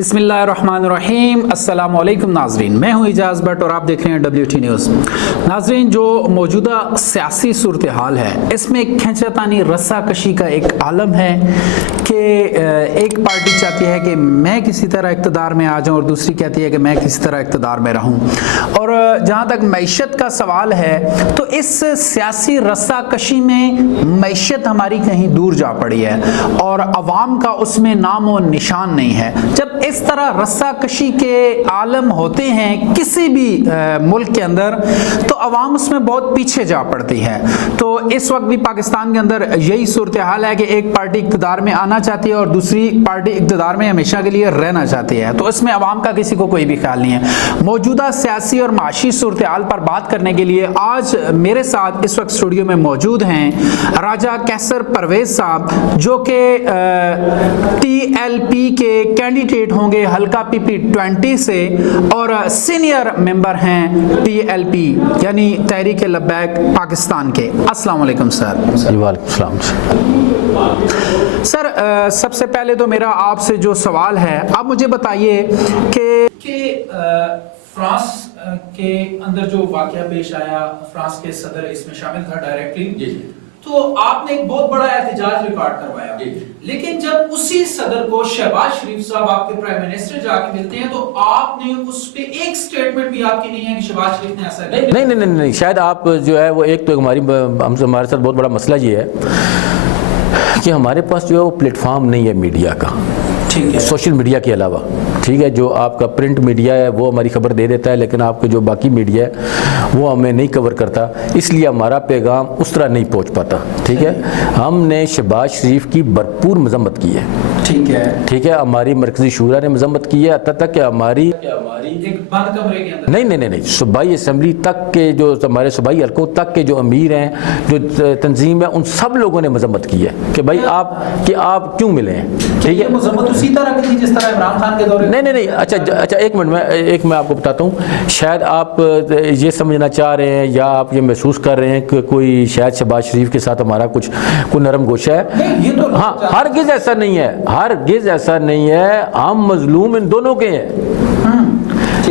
بسم اللہ الرحمن الرحیم۔ السلام علیکم ناظرین، میں ہوں اجاز بٹ اور آپ دیکھ رہے ہیں WT نیوز۔ ناظرین، جو موجودہ سیاسی صورتحال ہے اس میں کھینچتانی رسہ کشی کا ایک عالم ہے کہ ایک پارٹی چاہتی ہے کہ میں کسی طرح اقتدار میں آ جاؤں اور دوسری کہتی ہے کہ میں کسی طرح اقتدار میں رہوں۔ اور جہاں تک معیشت کا سوال ہے تو اس سیاسی رسہ کشی میں معیشت ہماری کہیں دور جا پڑی ہے اور عوام کا اس میں نام و نشان نہیں ہے۔ جب اس طرح رسہ کشی کے عالم ہوتے ہیں کسی بھی ملک کے اندر تو عوام اس میں بہت پیچھے جا پڑتی ہے۔ تو اس وقت بھی پاکستان کے اندر یہی صورتحال ہے کہ ایک پارٹی اقتدار میں آنا چاہتی ہے اور دوسری پارٹی اقتدار میں ہمیشہ کے لیے رہنا چاہتی ہے، تو اس میں عوام کا کسی کو کوئی بھی خیال نہیں ہے۔ موجودہ سیاسی اور معاشی صورتحال پر بات کرنے کے لیے آج میرے ساتھ اس وقت اسٹوڈیو میں موجود ہیں راجہ کیسر پرویز صاحب، جو کہ TLP کے کینڈیڈیٹ ہوں گے حلقہ PP20 سے اور سینئر ممبر ہیں TLP یعنی تحریک لبیک پاکستان کے۔ السلام علیکم سر۔ وعلیکم السلام سر، سب سے پہلے تو میرا آپ سے جو سوال ہے، آپ مجھے بتائیے کہ فرانس کے اندر جو واقعہ پیش آیا، فرانس کے صدر اس میں شامل تھا ڈائریکٹلی، تو آپ نے ایک بہت بڑا احتجاج ریکارڈ کروایا، لیکن جب اسی صدر کو شہباز شریف صاحب آپ کے پرائم منسٹر جا کے ملتے ہیں تو آپ نے اس پہ ایک سٹیٹمنٹ بھی آپ کی نہیں ہے کہ شہباز شریف نے ایسا نہیں، شاید آپ جو ہے وہ ایک تو ہمارے ساتھ بہت بڑا مسئلہ یہ ہے کہ ہمارے پاس جو ہے وہ پلیٹ فارم نہیں ہے میڈیا کا، سوشل میڈیا کے علاوہ، ٹھیک ہے۔ جو آپ کا پرنٹ میڈیا ہے وہ ہماری خبر دے دیتا ہے، لیکن آپ کا جو باقی میڈیا ہے وہ ہمیں نہیں کور کرتا، اس لیے ہمارا پیغام اس طرح نہیں پہنچ پاتا، ٹھیک ہے۔ ہم نے شہباز شریف کی بھرپور مذمت کی ہے، ٹھیک ہے۔ ہماری مرکزی شورا نے مذمت کی ہے، حتیٰ تک کہ ہماری نہیں صوبائی اسمبلی تک کے جو ہمارے صوبائی حلقوں تک کے جو امیر ہیں، جو تنظیم ہے، ان سب لوگوں نے مذمت کی ہے کہ بھائی آپ کیوں ملے ہیں، ٹھیک ہے۔ مذمت اسی طرح کی تھی جس طرح عمران خان کے دور میں؟ نہیں، اچھا ایک منٹ میں آپ کو بتاتا ہوں۔ شاید آپ یہ سمجھنا چاہ رہے ہیں یا آپ یہ محسوس کر رہے ہیں کہ کوئی شاید شہباز شریف کے ساتھ ہمارا کوئی نرم گوشہ ہے۔ ہاں، ہرگز ایسا نہیں ہے، ہرگز ایسا نہیں ہے۔ ہم مظلوم ان دونوں کے ہیں۔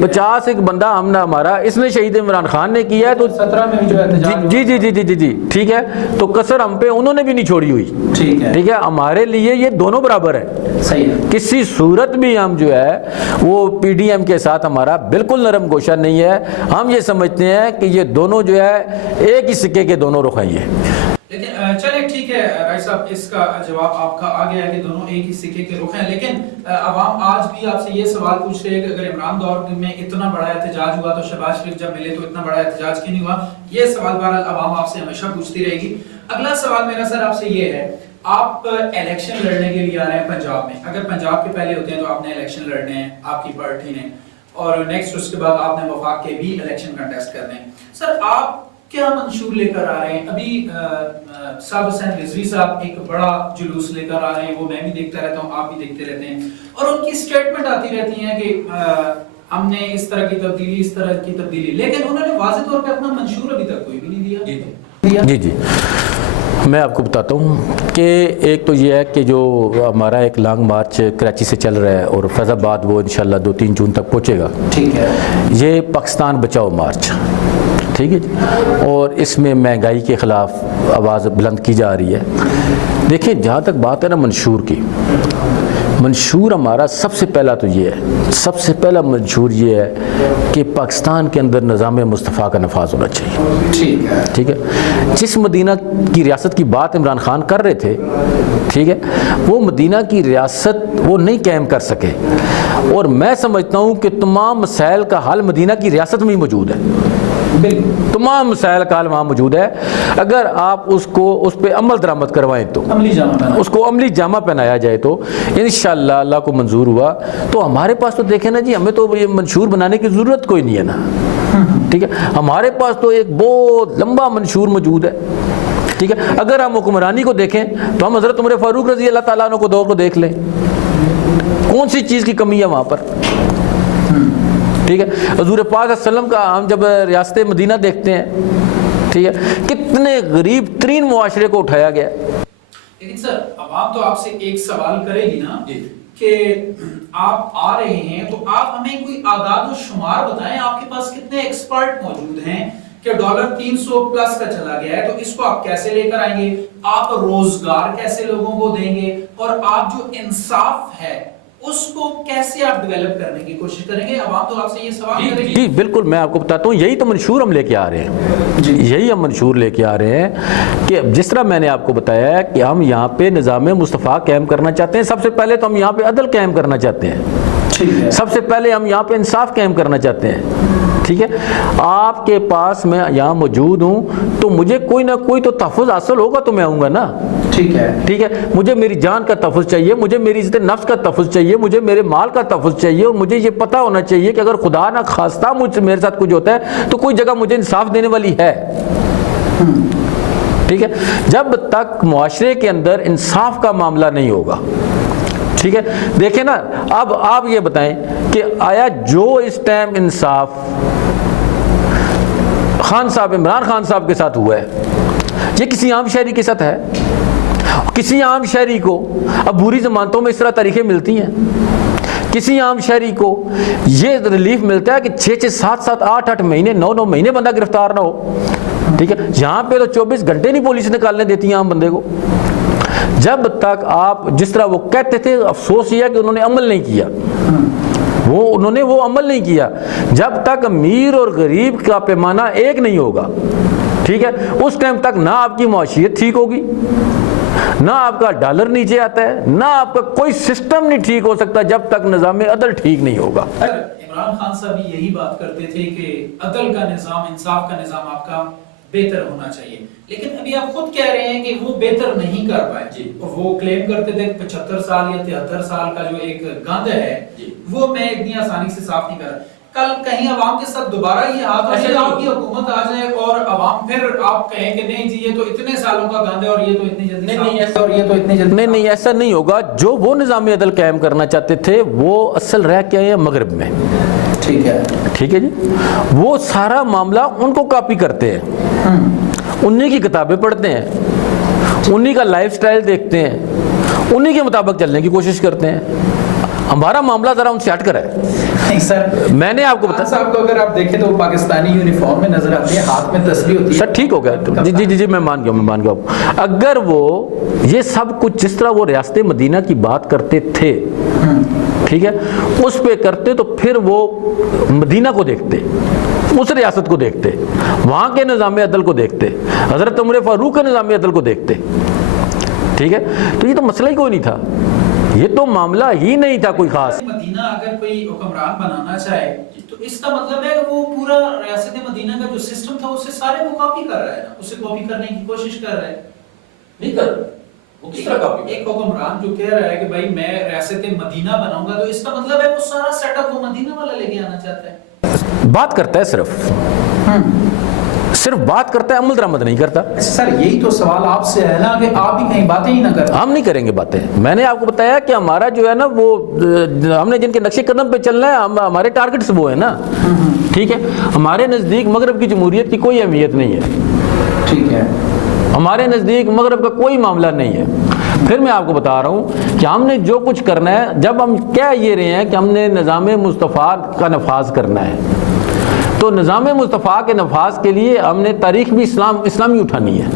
50 ایک بندہ ہم نے ہمارا اس نے شہید عمران خان نے کیا ہے، تو 17 میں جو احتجاج جی ٹھیک ہے، تو کسر ہم پہ انہوں نے بھی نہیں چھوڑی ہوئی، ٹھیک ہے۔ ہمارے لیے یہ دونوں برابر ہے، صحیح ہے۔ کسی صورت بھی ہم جو ہے وہ PDM کے ساتھ ہمارا بالکل نرم گوشہ نہیں ہے۔ ہم یہ سمجھتے ہیں کہ یہ دونوں جو ہے ایک ہی سکے کے دونوں رخ ہیں۔ لیکن چلے ٹھیک ہے بھائی صاحب، اس کا جواب آپ کا آ گیا ہے کہ دونوں ایک ہی سکے کے رخ ہیں، لیکن عوام آج بھی آپ سے یہ سوال پوچھ رہے ہیں کہ اگر عمران دور میں اتنا بڑا احتجاج ہوا تو شہباز شریف جب ملے تو اتنا بڑا احتجاج کیوں نہیں ہوا؟ یہ سوال بہرحال عوام آپ سے ہمیشہ پوچھتی رہے گی۔ اگلا سوال میرا سر آپ سے یہ ہے، آپ الیکشن لڑنے کے لیے آ رہے ہیں پنجاب میں، اگر پنجاب کے پہلے ہوتے ہیں تو آپ نے الیکشن لڑنے ہیں آپ کی پارٹی نے، اور نیکسٹ اس کے بعد آپ نے وفاق کے بھی الیکشن کنٹیسٹ کرنے ہیں۔ سر، آپ کیا منشور لے کر آ رہے ہیں؟ ابھی صاحب حسین رضوی صاحب ایک بڑا جلوس لے کر آ رہے ہیں، وہ میں بھی دیکھتا رہتا ہوں، آپ بھی دیکھتے رہتے ہیں، اور ان کی سٹیٹمنٹ آتی رہتی ہیں کہ ہم نے اس طرح کی تبدیلی، اس طرح کی تبدیلی، لیکن انہوں نے واضح طور پہ اپنا منشور ابھی تک کوئی بھی نہیں دیا۔ جی میں آپ کو بتاتا ہوں کہ ایک تو یہ ہے کہ جو ہمارا ایک لانگ مارچ کراچی سے چل رہا ہے اور فیض آباد وہ انشاءاللہ 2-3 جون تک پہنچے گا، ٹھیک ہے۔ یہ پاکستان بچاؤ مارچ، ٹھیک ہے جی، اور اس میں مہنگائی کے خلاف آواز بلند کی جا رہی ہے۔ دیکھیں، جہاں تک بات ہے نا منشور کی، منشور ہمارا سب سے پہلا تو یہ ہے، سب سے پہلا منشور یہ ہے کہ پاکستان کے اندر نظام مصطفیٰ کا نفاذ ہونا چاہیے، ٹھیک ہے۔ جس مدینہ کی ریاست کی بات عمران خان کر رہے تھے، ٹھیک ہے، وہ مدینہ کی ریاست وہ نہیں قائم کر سکے، اور میں سمجھتا ہوں کہ تمام مسائل کا حل مدینہ کی ریاست میں ہی موجود ہے، تمام مسائل کا حل وہاں موجود ہے۔ اگر آپ اس پہ عمل درآمد کروائیں تو اس کو عملی جامہ پہنایا جائے تو انشاءاللہ اللہ کو منظور ہوا تو ہمارے پاس تو دیکھیں نا جی، ہمیں تو یہ منشور بنانے کی ضرورت کوئی نہیں ہے نا، ٹھیک ہے۔ ہمارے پاس تو ایک بہت لمبا منشور موجود ہے، ٹھیک ہے۔ اگر ہم حکمرانی کو دیکھیں تو ہم حضرت عمر فاروق رضی اللہ تعالیٰ عنہ کو دور کو دیکھ لیں، کون سی چیز کی کمی ہے وہاں پر، ٹھیک ہے۔ حضور پاک صلی اللہ علیہ وسلم کا ہم جب ریاست مدینہ دیکھتے ہیں، ٹھیک ہے، کتنے غریب ترین معاشرے کو اٹھایا گیا۔ لیکن سر، عوام تو آپ سے ایک سوال کرے گی نا کہ آپ آ رہے ہیں تو آپ ہمیں کوئی اعداد و شمار بتائیں، آپ کے پاس کتنے ایکسپرٹ موجود ہیں کہ ڈالر 300 پلس کا چلا گیا ہے تو اس کو آپ کیسے لے کر آئیں گے، آپ روزگار کیسے لوگوں کو دیں گے، اور آپ جو انصاف ہے اس کو کیسے آپ ڈیولپ کرنے کی کوشش کریں گے؟ عوام تو آپ سے یہ سوال کریں گے۔ جی بالکل، میں آپ کو بتاتا ہوں، یہی تو منشور ہم لے کے آ رہے ہیں، یہی ہم منشور لے کے آ رہے ہیں کہ جس طرح میں نے آپ کو بتایا ہے کہ ہم یہاں پہ نظام مصطفیٰ قائم کرنا چاہتے ہیں۔ سب سے پہلے تو ہم یہاں پہ عدل قائم کرنا چاہتے ہیں، سب سے پہلے ہم یہاں پہ انصاف قائم کرنا چاہتے ہیں، ٹھیک ہے؟ آپ کے پاس میں یہاں موجود ہوں تو مجھے کوئی نہ کوئی تو تحفظ حاصل ہوگا تو میں آؤں گا نا، ٹھیک ہے؟ مجھے میری جان کا تحفظ چاہیے، مجھے میری عزت نفس کا تحفظ چاہیے، مجھے میرے مال کا تحفظ چاہیے، اور مجھے یہ پتہ ہونا چاہیے کہ اگر خدا نہ خواستہ میرے ساتھ کچھ ہوتا ہے تو کوئی جگہ مجھے انصاف دینے والی ہے، ٹھیک ہے؟ جب تک معاشرے کے اندر انصاف کا معاملہ نہیں ہوگا، ٹھیک ہے؟ دیکھیں نا، اب آپ یہ بتائیں کہ آیا جو اس ٹائم انصاف خان صاحب، عمران خان صاحب کے ساتھ ہوا ہے، یہ کسی عام شہری کے ساتھ ہے؟ کسی عام شہری کو اب بری ضمانتوں میں اس طرح تاریخیں ملتی ہیں، کسی عام شہری کو یہ ریلیف ملتا ہے کہ 6 7 7 8 8 مہینے 9 9 مہینے بندہ گرفتار نہ ہو، ٹھیک ہے؟ یہاں پہ تو 24 گھنٹے نہیں پولیس نکالنے دیتی ہے عام بندے کو۔ جب تک آپ جس طرح وہ کہتے تھے، افسوس یہ ہے کہ انہوں نے عمل نہیں کیا، انہوں نے وہ عمل نہیں کیا۔ جب تک امیر اور غریب کا پیمانہ ایک نہیں ہوگا، ٹھیک ہے، اس ٹائم تک نہ آپ کی معاشیت ٹھیک ہوگی، نہ آپ کا ڈالر نیچے آتا ہے، نہ آپ کا کوئی سسٹم نہیں ٹھیک ہو سکتا جب تک نظام عدل ٹھیک نہیں ہوگا۔ عمران خان صاحب بھی یہی بات کرتے تھے کہ عدل کا نظام، انصاف کا نظام آپ کا بہتر ہونا چاہیے، لیکن ابھی آپ خود کہہ رہے ہیں کہ وہ بہتر نہیں کر پائے۔ وہ کلیم کرتے تھے 75 سال یا 73 سال کا جو ایک گند ہے وہ میں اتنی آسانی سے صاف نہیں کر رہا۔ کل کہیں عوام کے ساتھ دوبارہ یہ آپ کی حکومت آ جائے اور عوام پھر آپ کہیں کہ نہیں جی یہ تو اتنے سالوں کا گند ہے اور یہ تو اتنی جلدی نہیں، ایسا نہیں ہوگا۔ جو وہ نظام عدل قائم کرنا چاہتے تھے وہ اصل رہ کے آئے مغرب میں، ٹھیک ہے جی، وہ سارا معاملہ ان کو کاپی کرتے ہیں، انہی کی کتابیں پڑھتے ہیں، انہی کا لائف سٹائل دیکھتے ہیں، انہی کے مطابق چلنے کی کوشش کرتے ہیں۔ ہمارا معاملہ ذرا ان سے ہٹ کر ہے۔ نہیں سر، میں نے آپ کو بتا صاحب کو اگر آپ دیکھیں تو وہ پاکستانی یونیفارم میں نظر آتے ہیں، ہاتھ میں تسبیح ہوتی ہے۔ سر ٹھیک ہو گیا، جی میں مان گیا۔ اگر وہ یہ سب کچھ جس طرح وہ ریاست مدینہ کی بات کرتے تھے، ٹھیک ہے، اس پہ کرتے تو پھر وہ مدینہ کو دیکھتے، اس ریاست کو دیکھتے، وہاں کے نظام عدل کو دیکھتے، حضرت عمر فاروق کے نظام عدل کو دیکھتے، ٹھیک ہے؟ تو یہ تو مسئلہ ہی کوئی نہیں تھا، یہ تو معاملہ ہی نہیں تھا کوئی خاص۔ مدینہ اگر کوئی حکمران بنانا چاہے تو اس کا مطلب ہے کہ وہ پورا ریاست مدینہ کا جو سسٹم تھا اسے سارے وہ کاپی کر رہا ہے نا، اسے کاپی کرنے کی کوشش کر رہا ہے، نہیں کر رہا۔ وہ کس طرح کاپی؟ ایک حکمران جو کہہ رہا ہے کہ بھائی میں ریاست مدینہ بناؤں گا تو اس کا مطلب ہے وہ سارا سیٹ اپ وہ مدینہ والا لے کے آنا چاہتا ہے۔ بات کرتا ہے، صرف بات کرتا ہے، عمل درآمد نہیں کرتا۔ سر یہی تو سوال آپ سے ہے نا کہ آپ ہی کہیں باتیں ہی نہ کریں۔ ہم نہیں کریں گے باتیں۔ میں نے آپ کو بتایا کہ ہمارا جو ہے نا وہ ہم نے جن کے نقش قدم پہ چلنا ہے، ہمارے ٹارگٹس وہ ہیں نا، ٹھیک ہے؟ ہمارے نزدیک مغرب کی جمہوریت کی کوئی اہمیت نہیں ہے، ٹھیک ہے؟ ہمارے نزدیک مغرب کا کوئی معاملہ نہیں ہے۔ پھر میں آپ کو بتا رہا ہوں کہ ہم نے جو کچھ کرنا ہے، جب ہم کہہ یہ رہے ہیں کہ ہم نے نظام مصطفیٰ کا نفاذ کرنا ہے، تو نظام مصطفیٰ کے نفاذ کے لیے ہم نے تاریخ بھی اسلامی اٹھانی ہے،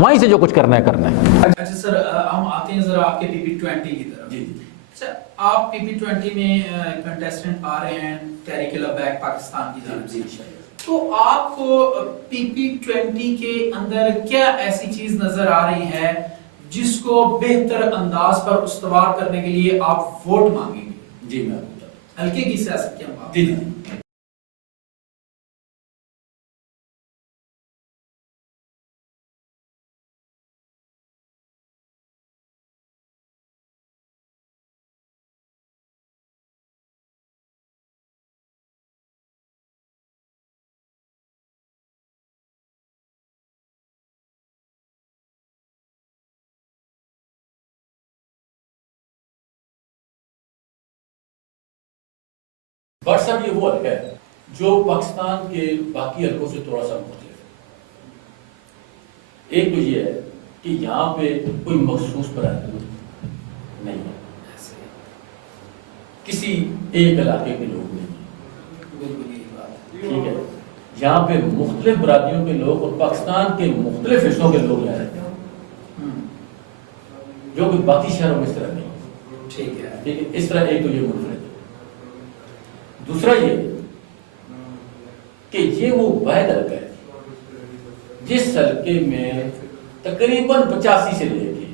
وہیں سے جو کچھ کرنا ہے کرنا ہے۔ اچھا سر، ہم آتے ہیں ذرا آپ کے پی پی 20 کی طرف۔ اچھا، آپ پی پی 20 میں کنٹیسٹنٹ آ رہے ہیں تحریک لبیک پاکستان کی جانب سے، تو آپ کو پی پی 20 کے اندر کیا ایسی چیز نظر آ رہی ہے جس کو بہتر انداز پر استوار کرنے کے لیے آپ ووٹ مانگیں گے؟ جی میں ہلکے کی سیاست کی ہم بات کریں گے۔ بٹ صاحب یہ وہ حلقہ ہے جو پاکستان کے باقی حلقوں سے تھوڑا سا مختلف ہے۔ ایک تو یہ ہے کہ یہاں پہ کوئی مخصوص برادری نہیں ہے، کسی ایک علاقے کے لوگ نہیں ٹھیک ہے یہاں پہ مختلف برادریوں کے لوگ اور پاکستان کے مختلف حصوں کے لوگ رہ رہے ہیں جو کہ باقی شہروں میں اس طرح نہیں ٹھیک ہے اس طرح ایک تو یہ منفرد ہے دوسرا یہ کہ یہ وہ واحد حلقہ ہے جس حلقے میں تقریباً 85 سے لے کے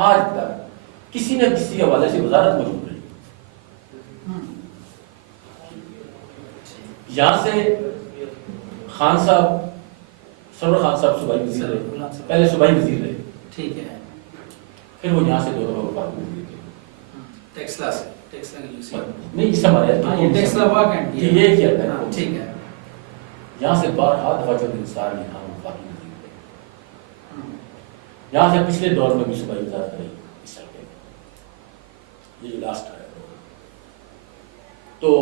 آج تک کسی نہ کسی حوالے سے وزارت موجود رہی یہاں سے خان صاحب سرور خان صاحب صوبائی وزیر رہے پہلے صوبائی وزیر رہے ٹھیک ہے پھر وہ یہاں سے 2 دفعہ وفات ہوئے ٹیکسلا سے نہیں اس ہمارے یہ کیا ہے ٹھیک ہے یہاں سے بارہا دفعہ جو انصار نے کہا وفاقی وزیر رہے یہاں سے پچھلے دور میں بھی صوبائی وزارت رہی اس حلقے میں یہ لاسٹ ہے تو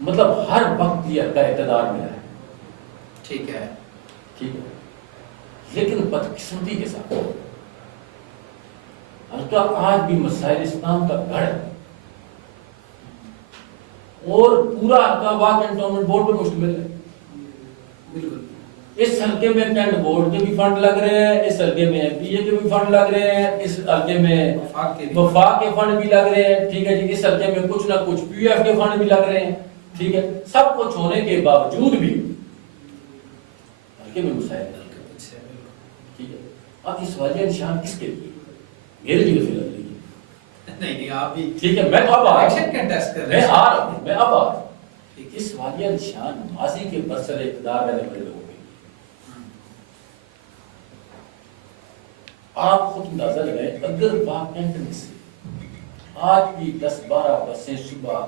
مطلب ہر وقت یہ حلقہ اقتدار میں ہے ٹھیک ہے لیکن بدقسمتی کے ساتھ حلقہ آج بھی مسائل اسلام کا گڑھ ہے اور پورا حلقہ واقع انٹونمنٹ بورڈ پر مشتمل ہے اس حلقے میں کینٹ بورڈ کے بھی فنڈ لگ رہے ہیں اس حلقے میں پی اے کے بھی فنڈ لگ رہے ہیں اس حلقے میں وفاق کے فنڈ بھی لگ رہے ہیں ٹھیک ہے جی اس حلقے میں کچھ نہ کچھ پی ایف کے فنڈ بھی لگ رہے ہیں ٹھیک ہے سب کچھ ہونے کے باوجود بھی حلقے میں مسائل ٹھیک ہے اب یہ سوالیہ نشان کس کے لیے میرے لیے فی الحال نہیں آپ بھی ٹھیک ہے میں اب آ ایکشن کنٹیسٹ کر رہے ہیں میں آ رہا ہوں میں اب آ رہا ہوں اس سوالیہ نشان ماضی کے برسر اقتدار میں بڑے لوگوں کے آپ خود اندازہ لگائیں اگر واقعات میں سے آج بھی 10-12 بسیں صبح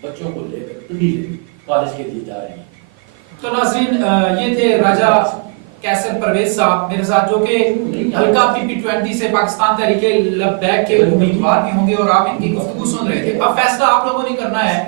بچوں کو لے کر پنڈی کالج کے لیے جا رہی ہیں تو ناظرین یہ تھے راجہ کیسر پرویز صاحب میرے ساتھ جو کہ حلقہ PP20 سے پاکستان تحریک لبیک کے امیدوار بھی ہوں گے اور آپ ان کی گفتگو سن رہے تھے اب فیصلہ آپ لوگوں نے کرنا ہے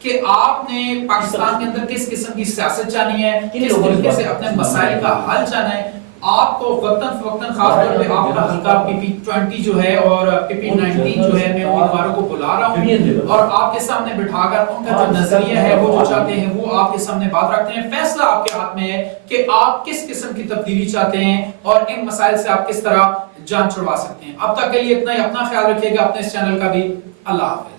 کہ آپ نے پاکستان کے اندر کس قسم کی سیاست چاہنی ہے کس طریقے سے اپنے مسائل کا حل چاہنا ہے آپ کو وقتاً فوقتاً خاص طور پہ آپ کا حلقہ PP20 جو ہے اور PP19 جو ہے میں امیدواروں کو بلا رہا ہوں اور آپ کے سامنے بٹھا کر ان کا جو نظریہ ہے وہ جو چاہتے ہیں وہ آپ کے سامنے بات رکھتے ہیں فیصلہ آپ کے ہاتھ میں ہے کہ آپ کس قسم کی تبدیلی چاہتے ہیں اور ان مسائل سے آپ کس طرح جان چھڑوا سکتے ہیں اب تک کے لیے اتنا ہی اپنا خیال رکھیے گا اپنے اس چینل کا بھی اللہ حافظ